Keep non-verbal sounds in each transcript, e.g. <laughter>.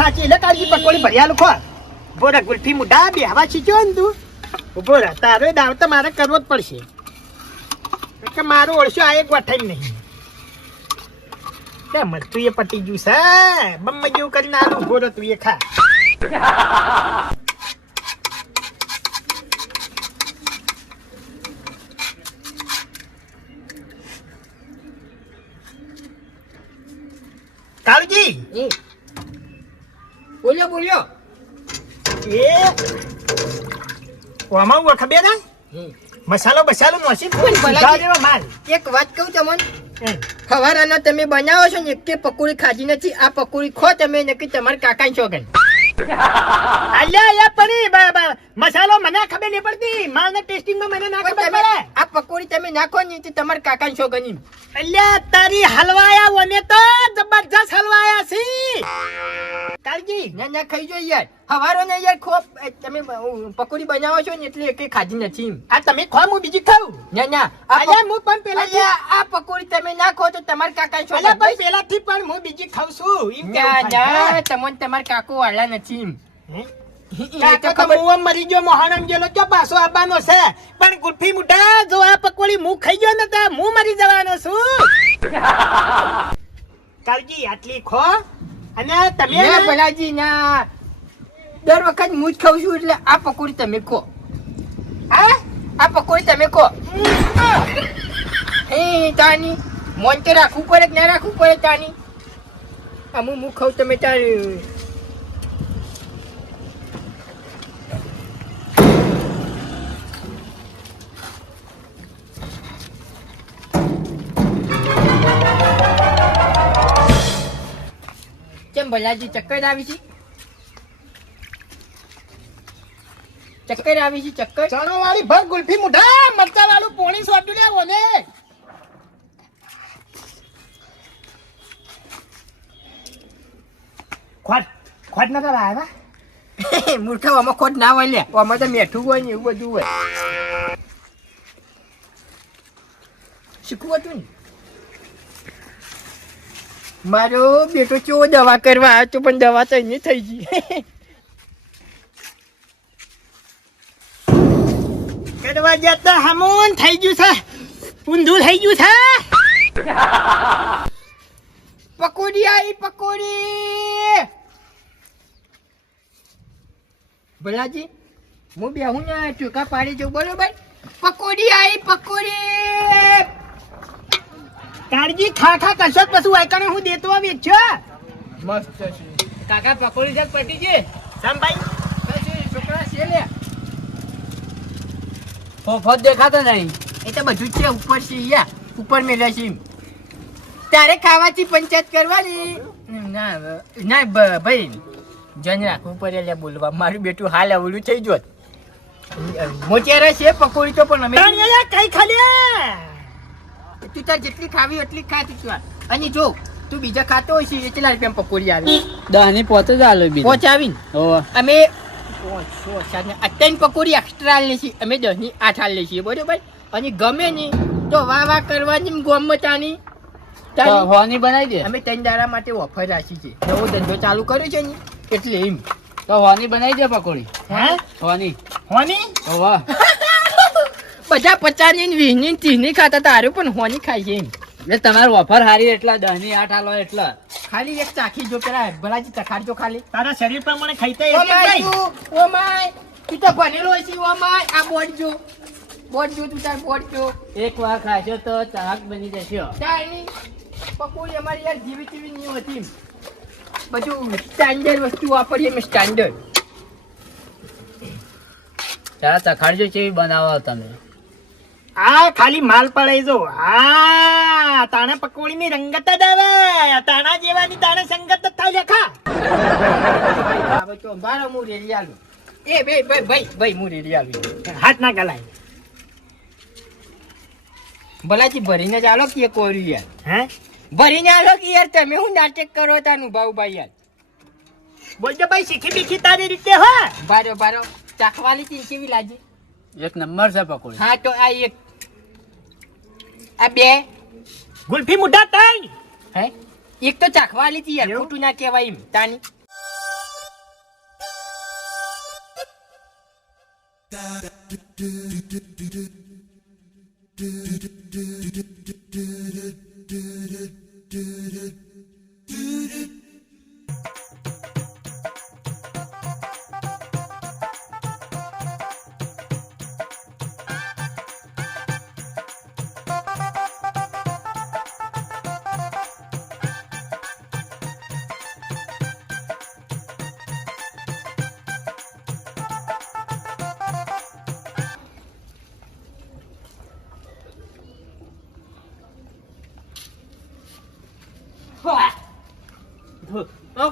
થાચી એટલે કાળજી પકોડી ભર્યા લોકો ઊભો રે ગુલ્ફી મુઢા બે હવા છીચ્યો ને તું ઊભો રે તારો દાવ તો મારે કરવો જ પડશે. કે મારું ઓળશો આ એક વઠાઈ નહીં. તે મરતું એ પટી ગયું છે, બમ્મ જેવું કરીને આલું ઊભો રે તું એ ખા. કાળજી. બોલ્યો બોલ્યો. એ? આમાં હું ખબર મસાલો બસાલો નોસી માલ. એક વાત કહું તમને? એમ. ખવારાના તમે બનાવો છો ને એક પકોડી ખાધી નથી. આ પકોડી ખો તમે નક્કી તમારા છો છોગન અલ્યા યા પડી મસાલો મને ખબર નહીં પડતી. માલના ટેસ્ટિંગમાં મને ના ખબર પડે. આ પકોડી તમે નાખો ને તો તમારા કાકા છોગન અલ્યા તારી હલવાયા ઓને તો જબરજસ્ત હલવાયા છે. કાળજી ના ના ખાઈ જો યાર. હવારો ને યાર ખો તમે પકોડી બનાવો છો ને એટલે એકે ખાધી નથી આ તમે ખો હું બીજી ખાઉં? ના ના અલ્યા હું પણ પેલા આ પકોડી તમે ના ખો તો તમારા કાકા અલ્યા પણ પેલા પેલાથી પણ હું બીજી ખાઉં છું. એમ ના ના તમને તમારા કાકો વાળા નથી? તો મરી ગયો મોહરમ ગયેલો. ક્યાં પાછો આવવાનો છે? પણ ગુલ્ફી મુઢા જો આ પકોડી હું ખાઈ ગયો ને તો હું મરી જવાનો છું. <laughs> કાળજી આટલી ખો. અને તમે ભલાજી ના દર વખત હું જ ખાઉં છું એટલે આ પકોડી તમે કહો હા? આ પકોડી તમે કહો એ તાની. મોન તો રાખવું પડે કે ના રાખવું પડે તાની? હું હું ખાઉં તમે તારી? કેમ ભલાજી ચક્કર આવી છે? ચક્કર આવી છે ચક્કર. ચણો વાળી ભર ગુલ્ફી મુઢા મરચા વાળું પોણી સોટ્યું લે ઓને. ખોટ ખોટ નતા આવ્યા <laughs> મૂર્ખા આમાં ખોટ ના હોય લે. આમાં તો મેઠું હોય ને એવું બધું હોય. શીખવું હતું ને? મારો બેટો ચો દવા કરવા આવ્યો તો પણ દવા તો એની થઈ ગઈ. <laughs> કરવા જતા હમુન થઈ ગયું છે. ઊંધું થઈ ગયું છે. પકોડી આવી પકોડી. ભલાજી હું બે હું ને ટૂંકા પાડી જઉં બરોબર? પકોડી આવી પકોડી. કાળજી ખા ખા કરશો પછી વાયકાને હું દેતો આવી છો? મસ્ત છે. કાકા પકોડી શાક પટી છે? સંભાઈ કઈ છોકરા છે લે ફોફત દેખાતો નહીં. એ તો બધું છે ઉપર છે યા. ઉપર મેળ્યા છે તારે ખાવાથી પંચાયત કરવાની. ના ના ભાઈ જન રાખવું પડે એટલે બોલવા. મારું બેટું હાલ અવળું થઈ જોત મોચેરા છે પકોડી તો પણ અમે કઈ ખાલી તું તાર જેટલી ખાવી એટલી ખા તું. અને જો તું બીજા ખાતો હોય છે એટલા રૂપિયા પકોડી આવી? દહની પોતે જ આલો બી પોચ આવીને અમે છ, સાત ને ત્રણ પકોડી એક્સ્ટ્રા છીએ અમે દસની આઠ આલે છીએ બરોબર? અને ગમે નહીં તો વાહ વાહ કરવાની ગોમમાં તાની. હોની બનાવી દે. અમે ત્રણ દાડા માટે ઓફર રાખી છે. નવો ધંધો ચાલુ કર્યો છે ને એટલે એમ. તો હોની બનાવી દે પકોડી. હે? હોની. હોની? વાહ. બધા પચાસની ને વીસની ને ત્રીસની ખાતા તારું પણ હોની ખાય છે એમ. એટલે તમારે ઓફર હારી એટલા દહની આઠ આલો એટલા. ખાલી એક ચાખી જો પેલા ભલાજી ચખાડજો ખાલી. તારા શરીર પ્રમાણે ખાઈતા ઓ માય ઓ માય. તું તો ભણેલો છે ઓ માય. આ બોર્ડ જો. બોર્ડ જો તું તાર બોર્ડ જો. એક વાર ખાશો તો ચાક બની જશો. ચાની પકોડી અમારી યાર જીવી જીવી નહીં હતી. બધું સ્ટાન્ડર્ડ વસ્તુ વાપરીએ અમે સ્ટાન્ડર્ડ તારા ચખાડજો કેવી બનાવો તમે? આ ખાલી માલ પડાઈ જો. આ તાણે પકોડી ની રંગત જ આવે. તાણા જેવાની તાણે સંગત જ થાય લેખા હવે તો બારો હું રેડી આલું. એ બે ભાઈ ભાઈ ભાઈ હું રેડી આલું. હાથ ના ગલાય. ભલાજી ભરીને જ આલો કે કોર્યું યાર. હે? ભરીને આલો કે યાર તમે હું નાટક કરો તાનું ભાવ ભાઈ યાર? બોલજો ભાઈ શીખી બીખી તારી રીતે હો. બારો બારો. ચાખવાની ચીજ કેવી લાગી? એક નંબર છે પકોડી. હા તો આ એક. આ બે. ગુલફી મુઢા તઈ! હે? એક તો ચાખવા લીધી યાર ખોટું ના કહેવાય એમ તાની. Da da da da da da da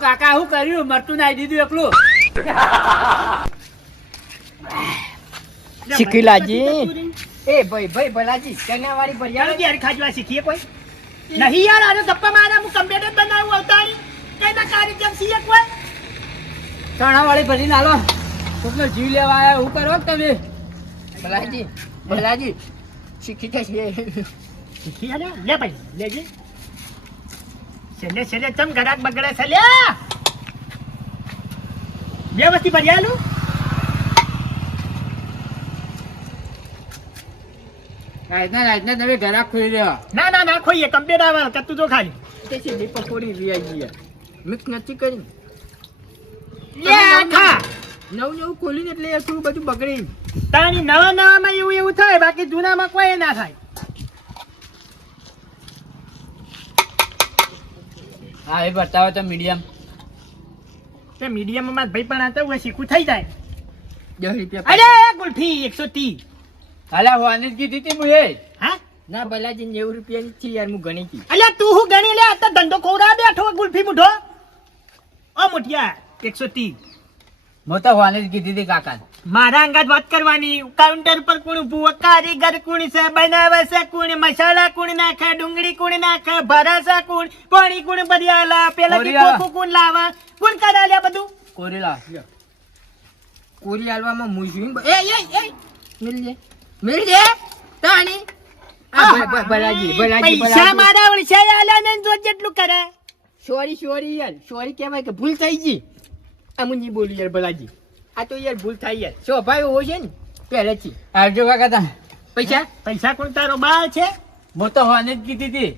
કાકા હું કર્યું? મરતું નાઈ દીધું એકલું. શીખીલાજી. એ ભાઈ ભાઈ ભલાજી ચણાવાળી ચાલો ભરિયાળ યાર ખાજવા શીખીએ કોઈ? નહીં યાર આને ગપ્પા મારા હું કમ્પ્યુટર બનાવું અવતારી. કઈ ના કારીગર શીખે કોઈ? ચણા વાળી ભરી નાલો કોકનો જીવ લેવા આવ્યા હું કરો તમે? ભલાજી ભલાજી શીખી થશે શીખી લે ભાઈ લેજે. છેલ્લે છેલ્લે ચમ ગરાક બગડે છે? લે બે વસ્તી ભર્યાલું રાતના રાતના તમે ઘરાક ખોઈ રહ્યો ના ના ના ખોઈએ કમ્પ્યુટર આવે કતું તો ખાલી. તે સીધી પકોડી રિયાજી મિક્સ નથી કરી. લે આ ખા નવું નવું ખોલીને એટલે થોડું બધું બગડી તાણી નવા નવામાં એવું એવું થાય બાકી જૂનામાં કોઈ ના થાય. હા એ બતાવો તો મીડિયમ તે મીડિયમમાં ભાઈ પણ હતા હું શીખું થઈ જાય. દસ રૂપિયા અરે ગુલ્ફી એકસો ત્રીસ અલ્યા હોવાની જ કીધી હતી મુએ હા? ના ભલાજી નેવું રૂપિયાની થી યાર હું ગણી હતી અલ્યા તું હું ગણી લે આ તો ધંધો ખોરા બેઠો ગુલ્ફી મુઢો. ઓ મુઠિયા એકસો ત્રીસ હું તો હોવાની જ કીધી હતી કાકા મારા અંગાત વાત કરવાની. કાઉન્ટર પર કોણ ઉભું કારીગર કોણ છે? બનાવે છે કોણ? મસાલા કોણ નાખે? ડુંગળી કોણ નાખે? ભરાસા કોણ? પાણી કોણ બધી પેલા કોરી કોકો કોણ લાવા? કોણ કરે બધું? કોરીલા કોરી આલવામાં બ- એ એ એ! મિલ જે તાણી. આ ભ- ભ- ભલાજી ભલાજી પૈસા મારા વળશે આલ્યા ને જો જેટલું કરે. સોરી સોરી યાર. સોરી કહેવાય કે ભૂલ થઈ ગઈ. આ મુંજી બોલી યાર ભલાજી. આ તો યાર ભૂલ થાય યાર. શું ભાઈ હોય છે ને પહેલેથી. આવજો કાકા પૈસા? પૈસા કોણ તારો બાળ છે? હું તો હોને જ કીધી હતી.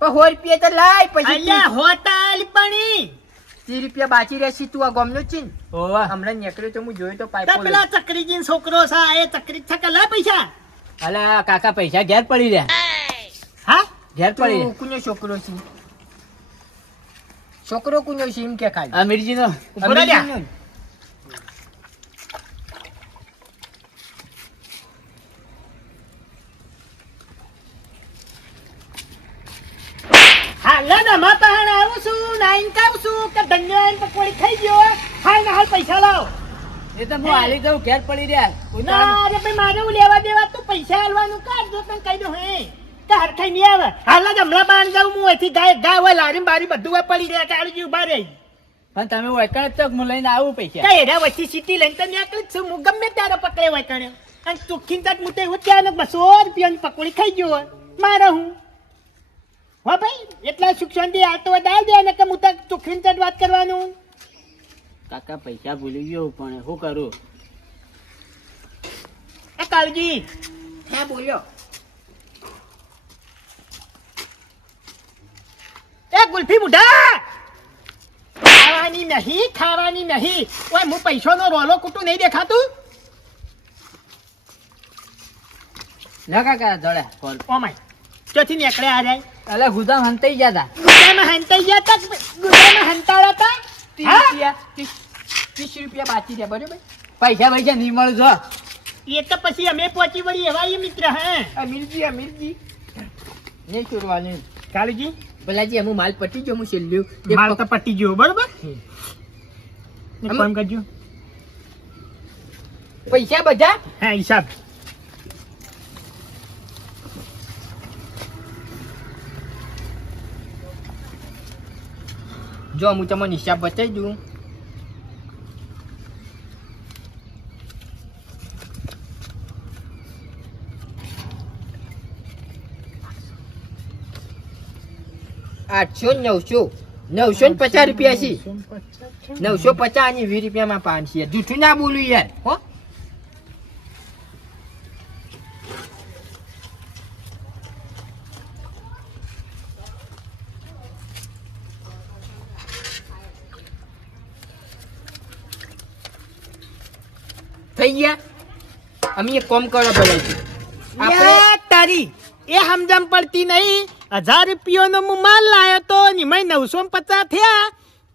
પણ સો રૂપિયા તો લાય પછી અલ્યા હોટલ પણી. ત્રીસ રૂપિયા બાકી રહેશે તું આ ગમનો છે ને. હમણાં નીકળ્યો તો હું જોયો તો તો પેલા ચકરીજી છોકરો છે એ ચકરી થકે લા પૈસા? અલ્યા કાકા પૈસા ઘેર પડી રહ્યા. હા? ઘેર પડી. કુનો છોકરો છે? છોકરો કુનો છે એમ કે ખાલી. અમીરજીનો. ઊભો રહો લ્યા. અમીરજીનો. હાલ ને મા પહાણ આવું છું કાવ છું કે ધન્યવાદ પકોડી ખાઈ ગયો હાલ ને હાલ પૈસા લાવ. એ તો હું હાલી દઉં ઘેર પડી રહ્યા. ના અરે ભાઈ મારે હું લેવા દેવા તું પૈસા હાલવાનું કાઢજો તને કહી દઉં હે. કે હરખાઈ નહીં આવે. હાલ જ હમણાં બાર જાઉં હું અહીંથી ગાય ગાય હોય લારી બારી બધું હોય પડી રહ્યા કાળજી ઊભા રહી. પણ તમે વૈકણ તો હું લઈને આવું પૈસા? કઈ એના વચ્ચે સીટી લઈને તો જ છું. હું ગમે ત્યારે પકડે હોય અને ચોખ્ખી તક હું તો એવું ત્યાં બસો રૂપિયાની પકોડી ખાઈ ગયો મારે હું? હો ભાઈ એટલા સુખ શાંતિ આવતો વધારે દે અને કે હું તક ચોખ્ખી તક વાત કરવાનું? કાકા પૈસા ભૂલી ગયો પણ શું કરું? એ કાળજી. હા બોલ્યો એ ગુલ્ફી બુઢા ખાવાની નહીં ખાવાની નહીં. ઓય હું પૈસાનો રોલો કૂટું નહીં દેખાતું? ના કાકા જોડે કોલ ઓ માય ચોથી નીકળે આ જાય અલ્યા ગુદામ હંતાઈ ગયા હતા ગુદામાં હંતાઈ ગયા તા ગુદામાં હંતાડા તા? ત્રીસ રૂપિયા ત્રીસ ત્રીસ રૂપિયા બાકી છે બરોબર? પૈસા પૈસા નહીં મળજો એ તો પછી અમે પહોંચી વળી એવા એ મિત્ર હે? અમીરજી અમીરજી નહીં છોડવાની કાળજી? ભલાજી હું માલ પટી ગયો હું છેલ્લું. માલ તો પટી ગયો બરોબર? કામ કરજો. પૈસા બધા? હા હિસાબ. જો હું તમને હિસાબ બતાવી દઉં. આઠસો નવસો. નવસો ને પચાસ રૂપિયા છે. નવસો પચાસ અને વીસ રૂપિયામાં પાંચ છે જૂઠું ના બોલું યાર હો થઈ ગયા અમે એક કોમ કરો આપણે તારી એ સમજણ પડતી નહીં. હજાર રૂપિયાનો હું માલ લાયો તો નિમય નવસો પચાસ થયા.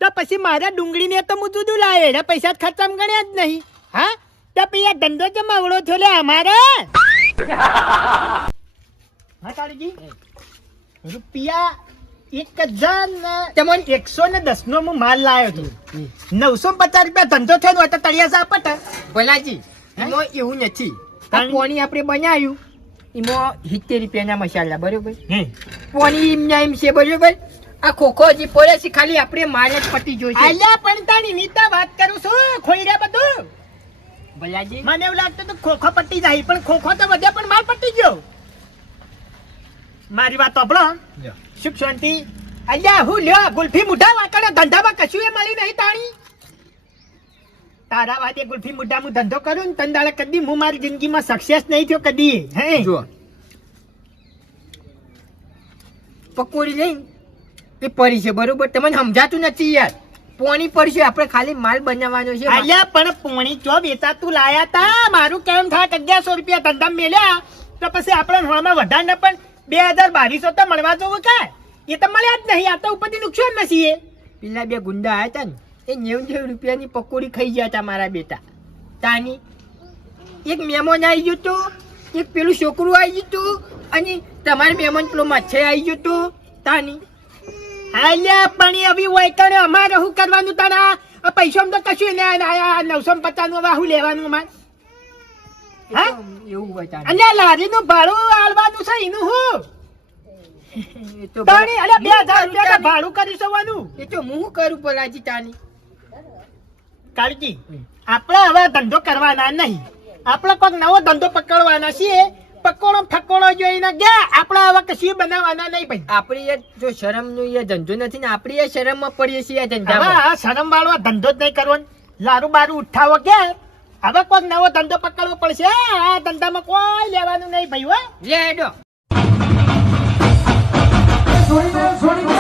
તો પછી મારા ડુંગળીને તો હું જુદું લાવ્યો એના પૈસા ખર્ચામ ગણ્યા જ નહીં. હા? તો પછી આ ધંધો જ માવડો છો લે અમારે? હા તાળીજી રૂપિયા એક હજાર ને તમને એકસો ને દસ નો હું માલ લાવ્યો હતો નવસો પચાસ રૂપિયા ધંધો થયો હોય તો તળિયા સાપટ ભલાજી એમાં એવું નથી. પોણી આપણે બનાવ્યું. એમાં સિત્તેર રૂપિયાના મસાલા બરોબર? પોણી એમના એમ છે બરોબર? આ ખોખો હજી પડે છે ખાલી આપણે માલ જ પટી જોઈશે. આલ્યા પણ તાણી નીતા વાત કરું છું. ખોઈ રહ્યા બધું. ભલાજી? મને એવું લાગતું હતું ખોખો પટી જાય પણ ખોખો તો વધે પણ માલ પટી ગયો. મારી વાત સાંભળો. સુખ શાંતિ. અલ્યા હું લ્યો ગુલ્ફી મુઢા વાંકડા ધંધામાં કશું એ મળી નહીં તાણી? તારા વાતે ગુલ્ફી મુદ્દા હું ધંધો કરું ને તંદાળે કદી હું મારી જિંદગીમાં સક્સેસ નહીં થયો કદી હે? જો પકોડી લઈ એ પડી છે બરોબર? તમને સમજાતું નથી યાર. પોણી પડશે આપણે ખાલી માલ બનાવવાનો છે. અલ્યા પણ પોણી ચો વેચાતું લાયા તા? મારું કેમ થાય અગિયારસો રૂપિયા ધંધા મેલ્યા. તો પછી આપણે હોળમાં વધારે પણ બે હજાર બાવીસો તો મળવા જોવું કે એ તો મળ્યા જ નહીં. આ તો ઉપરથી નુકસાન નથી એ પેલા બે ગુંડા આવ્યા હતા ને. એ નેવું નેવું રૂપિયાની પકોડી ખાઈ ગયા હતા મારા બેટા. તાની એક મહેમાન આવી ગયો તું એક પેલું છોકરું આવી ગયું હતું અને તમારે મહેમાન પેલો મચ્છર આવી ગયો તું. તાની હાલ્યા પણ આવી હોય વૈકણે અમારે શું કરવાનું તારા? આ પૈસામાં તો કશું ને નવસો પચાસનું વાહુ લેવાનું અમારે? હા? એવું હોય તાની. અને લારીનું ભાડું આલવાનું છે એનું તો તાણી અલ્યા બે હજાર રૂપિયા ભાડું કરી સવાનું એ તો હું કરું પલાજી તાની? કાળજી આપણે હવે ધંધો કરવાના નહીં. આપણે કોઈક નવો ધંધો પકડવાના છીએ. પકોડો ફકોડો જોઈને ગયા આપણે હવે કશું બનાવવાના નહીં ભાઈ. આપણી જો શરમનું એ ધંધો નથી ને આપણી એ શરમમાં પડીએ છીએ ધંધા હવે આ શરમ વાળો ધંધો જ નહીં કરવો લારું બારું ઉઠાવો કે હવે કોઈક નવો ધંધો પકડવો પડશે. આ ધંધામાં કોઈ લેવાનું નહીં ભાઈ હો. લે હેડો. છોડી દે છોડી દે